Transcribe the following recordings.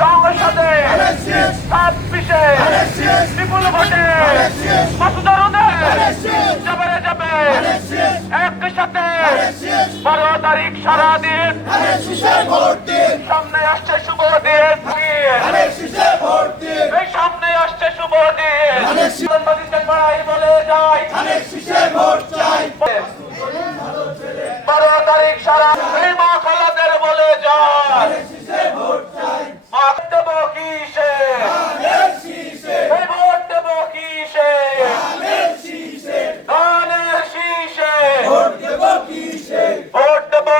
সংসদে 26-এ বিপুল ভোটে মাসুদ যাবে যাবে একই সাথে 12 তারিখ সারাদিন সামনে আসছে শুভ দিন, এই সামনে আসছে শুভ দিন। বলে যায় 12 তারিখ সারা এই মা খালাদের বলে যায় ভোট দেবো কিসে, এই ভোট দেবো কিসে, ধানের শীষে ভোট দেবো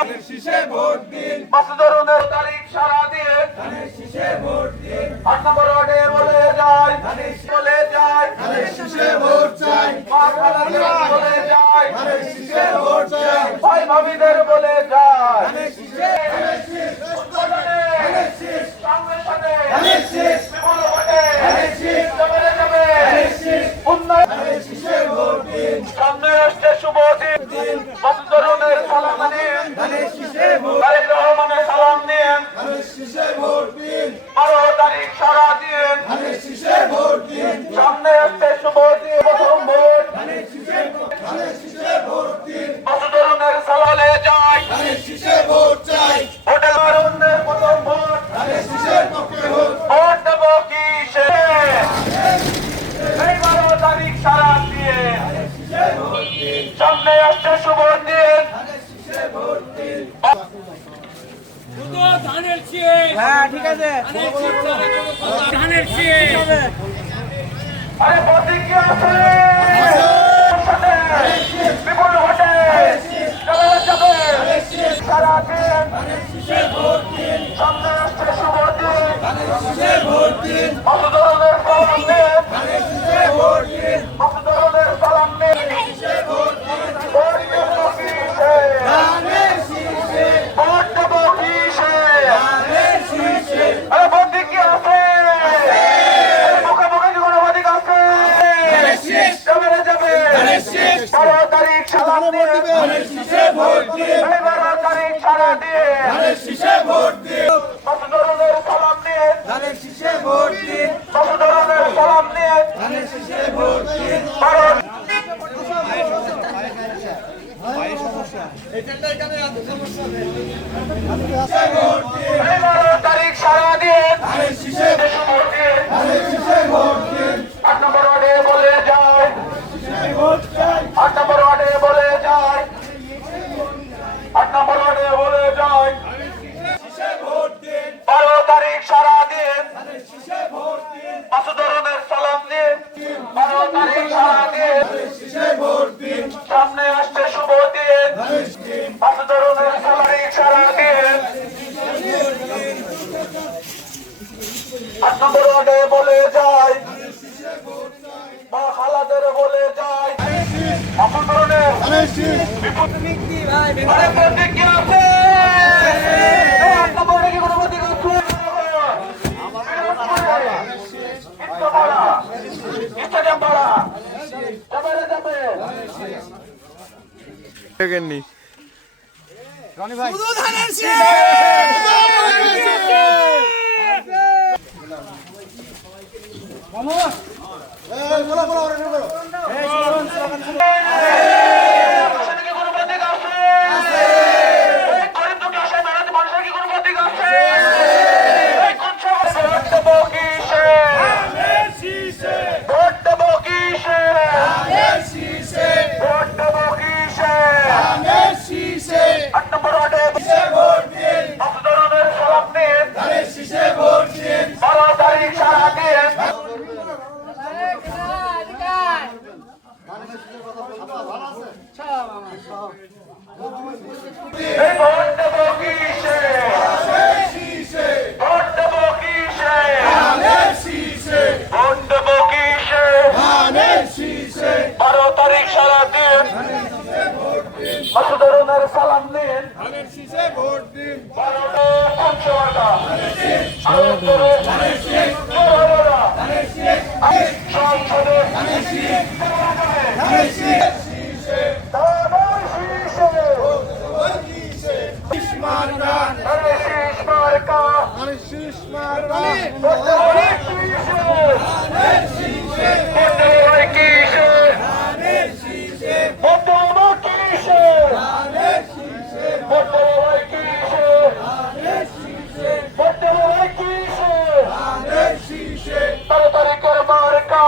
মাসুদুরের তারিখ সারা দিয়ে 8 নম্বর ওয়ার্ডে বলে যায় মা খালাদের বলে যায় ভাই ভাবিদের বলে যায় সামনে আসছে শুভ দিন, মাসুদুরের সালাম নিন, তারেক রহমানের সালাম নিন, 12 তারিখ সারা দিন সামনে আসছে শুভ দিন। প্রথম ভোট মাসুদুরের সালালে যায় হোটেল মারুনের প্রথম ভোট ভোট দেবো কিসে, এই 12 তারিখ সারা দিয়ে সামনে আসছে শুভ দিন। হ্যাঁ ঠিক আছে আরে প্রতীকী আছে বিপুল ভোটে যাবে সারা দিন সামনে আসছে শুভ দিন। মাসুদুরের সালাম নেন, মাসুদুরের সালাম নেন, ভোট দেবো কিসে, ভোট দেবো কিসে, আরে প্রতীকী আছে মুখে মুখে জনবাদিক আছে যাবে 12 তারিখ সালাম দিয়ে 12 তারিখ সারা দিয়ে মাসুদুরের সালাম নিয়ে মাসুদুরের সালাম নিয়ে তারিখ সারা দিয়ে 8 নম্বর ওয়ার্ডে বলে যায় 8 নম্বর ওয়ার্ডে বলে যায় 8 নম্বর ওয়ার্ডে বলে যায় 12 তারিখ সারা দিন মাসুদুরের সালাম দিন 12 তারিখ সারা দিন সামনে আসছে শুভ দিন মাসুদুরের তারিখ সারা দিন 8 নম্বর ওয়ার্ডে বলে যায় মা খালাদের বলে যায় মাসুদুরের প্রতীকী আছে রনি ভাই মাসুদুরের সালাম নিন ধানের শীষে ভোট দিন 12টা পঞ্চমাটা ধানের শীষ ধানের শীষ সংসদে ধানের শীষ ধানের শীষ ধানের শীষ মার্কা তাড়াতাড়ি করে মার্কা